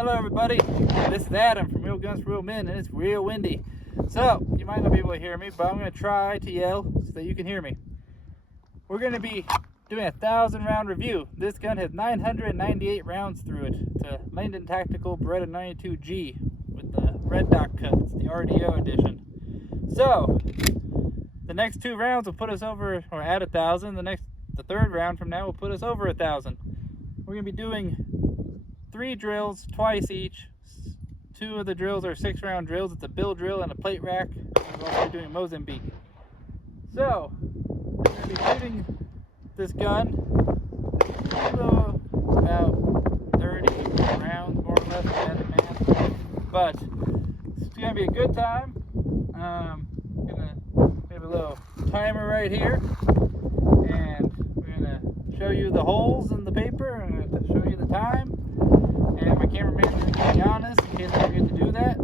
Hello everybody, this is Adam from Real Guns for Real Men, and it's real windy. So, you might not be able to hear me, but I'm going to try to yell so that you can hear me. We're going to be doing a 1,000 round review. This gun has 998 rounds through it. It's a Langdon Tactical Beretta 92G with the red dot cuts, the RDO edition. So, the next 2 rounds will put us over, or at 1,000. The third round from now will put us over 1,000. We're going to be doing 3 drills, twice each. 2 of the drills are 6-round drills. It's a bill drill and a plate rack. We're also doing Mozambique. So, we're going to be shooting this gun about 30 rounds, more or less, but it's going to be a good time. We have a little timer right here, and we're going to show you the holes in the paper and show you the time. And my cameraman is going to be honest in case I forget to do that.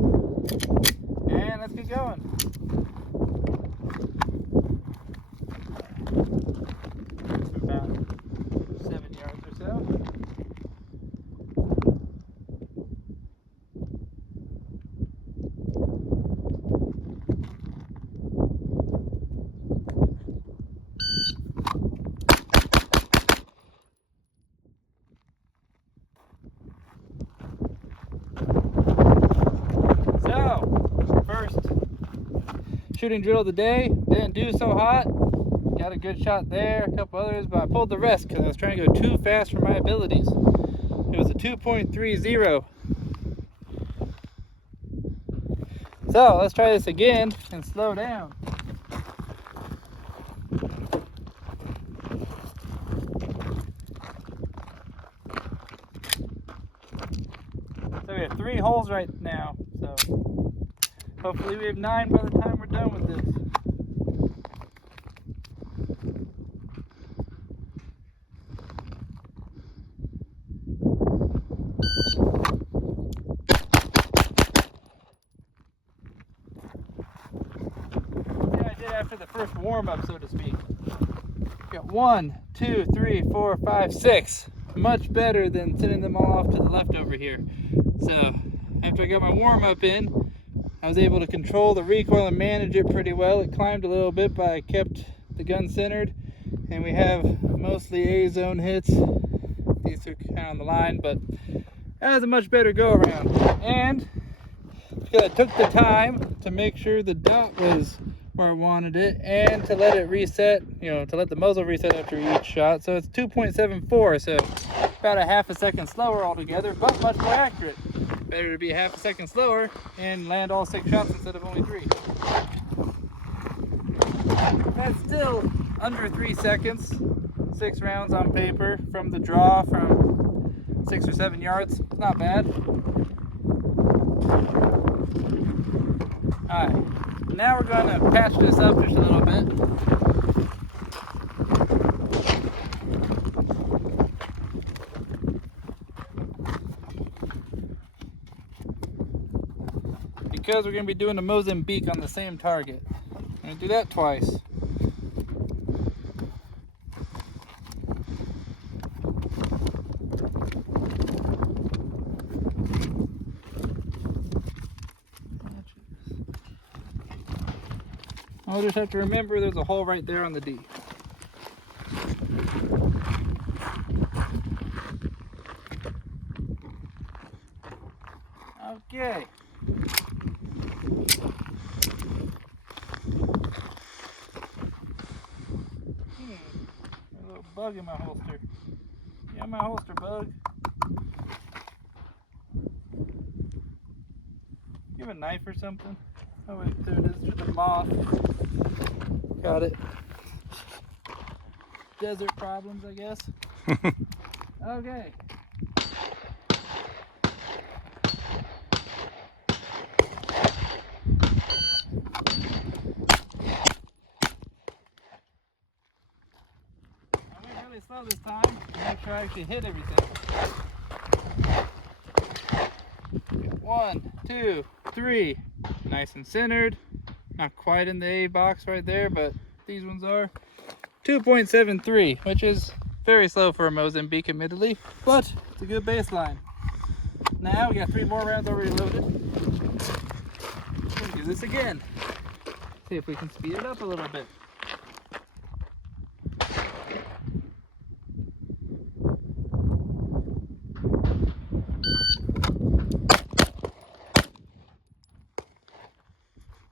And let's get going. About 7 yards or so. First shooting drill of the day. Didn't do so hot. Got a good shot there, a couple others, but I pulled the rest because I was trying to go too fast for my abilities. It was a 2.30. So let's try this again and slow down. So we have 3 holes right now. So hopefully we have 9 by the time we're done with this. Yeah, I did after the first warm-up, so to speak. Got 1, 2, 3, 4, 5, 6. Much better than sending them all off to the left over here. So after I got my warm-up in, I was able to control the recoil and manage it pretty well. It climbed a little bit, but I kept the gun centered, and we have mostly A-zone hits. These are kind of on the line, but that was a much better go-around. And because I took the time to make sure the dot was where I wanted it, and to let it reset, to let the muzzle reset after each shot. So it's 2.74, so about a half a second slower altogether, but much more accurate. Better to be a half a second slower and land all 6 shots instead of only 3. That's still under 3 seconds. 6 rounds on paper from the draw from 6 or 7 yards. Not bad. Alright, now we're going to patch this up just a little bit. Because we're going to be doing a Mozambique on the same target. I'm going to do that twice. I'll just have to remember there's a hole right there on the D. Okay. A little bug in my holster. Yeah, my holster bug. You have a knife or something? Oh wait, there it is, just a moth. Got it. Desert problems, I guess. Okay. Slow this time to make sure I actually hit everything. 1, 2, 3. Nice and centered. Not quite in the A box right there, but these ones are. 2.73, which is very slow for a Mozambique, admittedly, but it's a good baseline. now. We got 3 more rounds already loaded. We'll do this again. See if we can speed it up a little bit.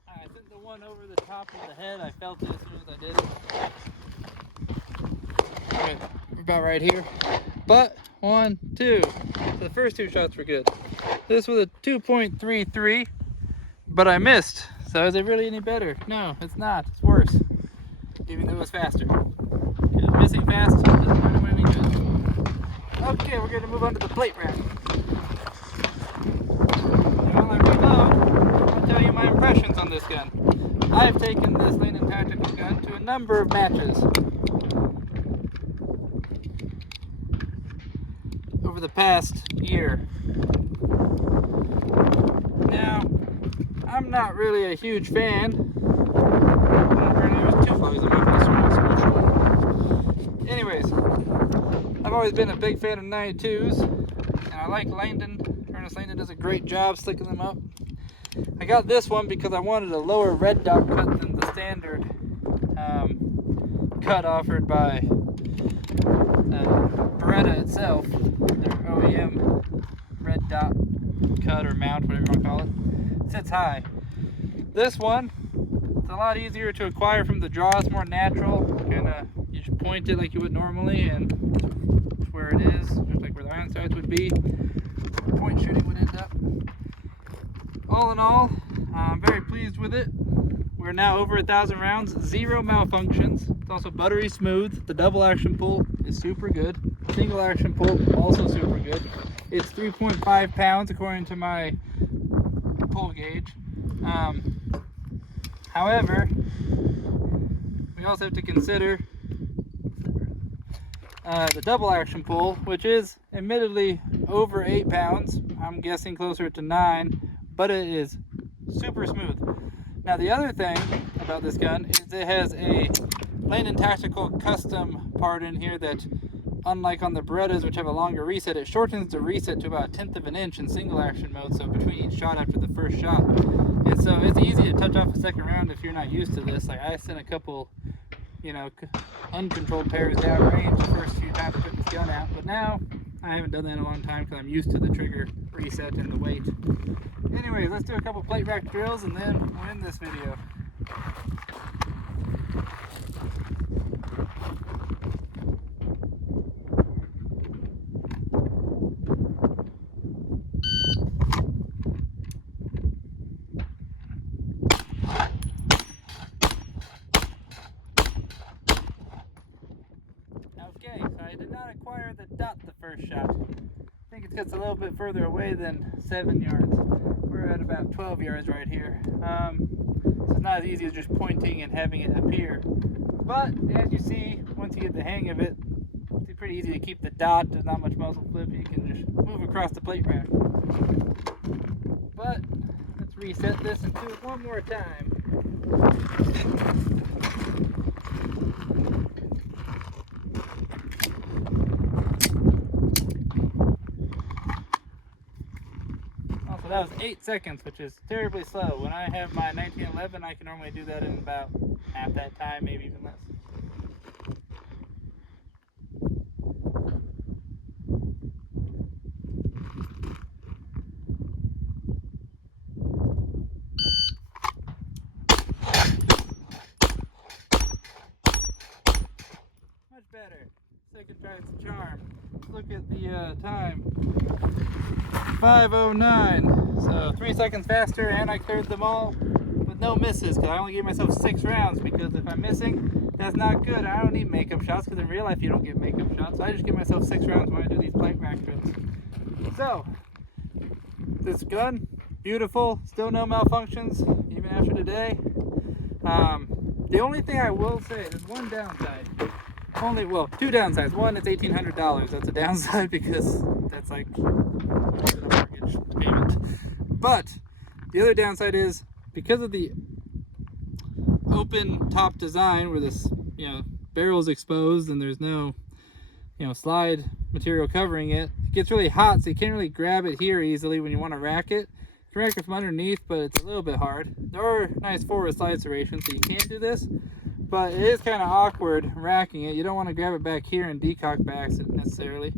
I sent the one over the top of the head. I felt it as soon as I did it. Okay, we're about right here. But 1, 2. So the first 2 shots were good. This was a 2.33, but I missed. So is it really any better? No, it's not. It's worse. Even though it was faster. Because missing fast doesn't really do any good. Okay, we're going to move on to the plate rack. Now, like we know, I'll tell you my impressions on this gun. I've taken this Langdon Tactical gun to a number of matches over the past year. Now, I'm not really a huge fan. Anyways, I've always been a big fan of 92s, and I like Langdon. Ernest Langdon does a great job slicking them up. I got this one because I wanted a lower red dot cut than the standard cut offered by Beretta itself, their OEM red dot cut or mount, whatever you want to call it. It sits high. This one, it's a lot easier to acquire from the draw. It's more natural. You just point it like you would normally, and it's where it is, just like where the iron sights would be. Point shooting would end up. All in all, I'm very pleased with it. We're now over 1,000 rounds, 0 malfunctions. It's also buttery smooth. The double action pull is super good. Single action pull, also super good. It's 3.5 pounds according to my pull gauge. However, we also have to consider the double action pull, which is admittedly over 8 pounds. I'm guessing closer to 9, but it is super smooth. Now the other thing about this gun is it has a Langdon Tactical custom part in here that, unlike on the Berettas, which have a longer reset, it shortens the reset to about 1/10 of an inch in single action mode, so between each shot after the first shot. And so it's easy to touch off a second round if you're not used to this. Like, I sent a couple, uncontrolled pairs downrange the first few times I took this gun out, but now I haven't done that in a long time because I'm used to the trigger reset and the weight. Anyways, let's do a couple plate rack drills and then we'll end this video. Okay, so I did not acquire the dot the first shot. I think it's a little bit further away than 7 yards. We're at about 12 yards right here. So it's not as easy as just pointing and having it appear. But as you see, once you get the hang of it, it's pretty easy to keep the dot. There's not much muzzle flip. You can just move across the plate rack. But let's reset this and do it one more time. So that was 8 seconds, which is terribly slow. When I have my 1911, I can normally do that in about half that time, maybe even less. Much better. Second try's the charm. Let's look at the time. 5:09, so 3 seconds faster, and I cleared them all with no misses because I only gave myself 6 rounds, because if I'm missing, that's not good. I don't need makeup shots because in real life you don't get makeup shots, so I just give myself 6 rounds when I do these plate rack drills. So this gun, beautiful, still no malfunctions even after today. The only thing I will say, there's one downside. Well, 2 downsides. One, it's $1,800. That's a downside because that's like a mortgage payment. But the other downside is because of the open top design where this, barrel is exposed and there's no, slide material covering it, it gets really hot, so you can't really grab it here easily when you want to rack it. You can rack it from underneath, but it's a little bit hard. There are nice forward slide serrations, so you can do this, but it is kind of awkward racking it. You don't want to grab it back here and decock back necessarily,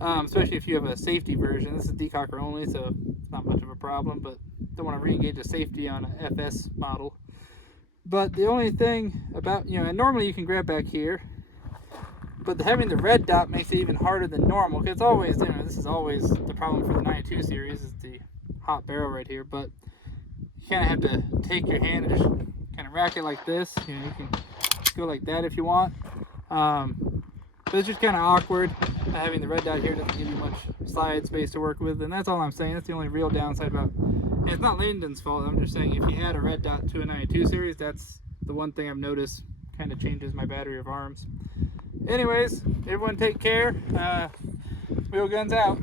especially if you have a safety version. This is decocker only, so it's not much of a problem, but don't want to re-engage the safety on an FS model. But the only thing about, and normally you can grab back here, but having the red dot makes it even harder than normal, because it's always, this is always the problem for the 92 series, is the hot barrel right here. But you kind of have to take your hand and just kind of rack it like this. You can go like that if you want. But it's just kind of awkward. Having the red dot here doesn't give you much slide space to work with, and that's all I'm saying. That's the only real downside about it. And it's not Langdon's fault. I'm just saying if you add a red dot to a 92 series, that's the one thing I've noticed kind of changes my battery of arms. Anyways, everyone take care. Wheel Guns out.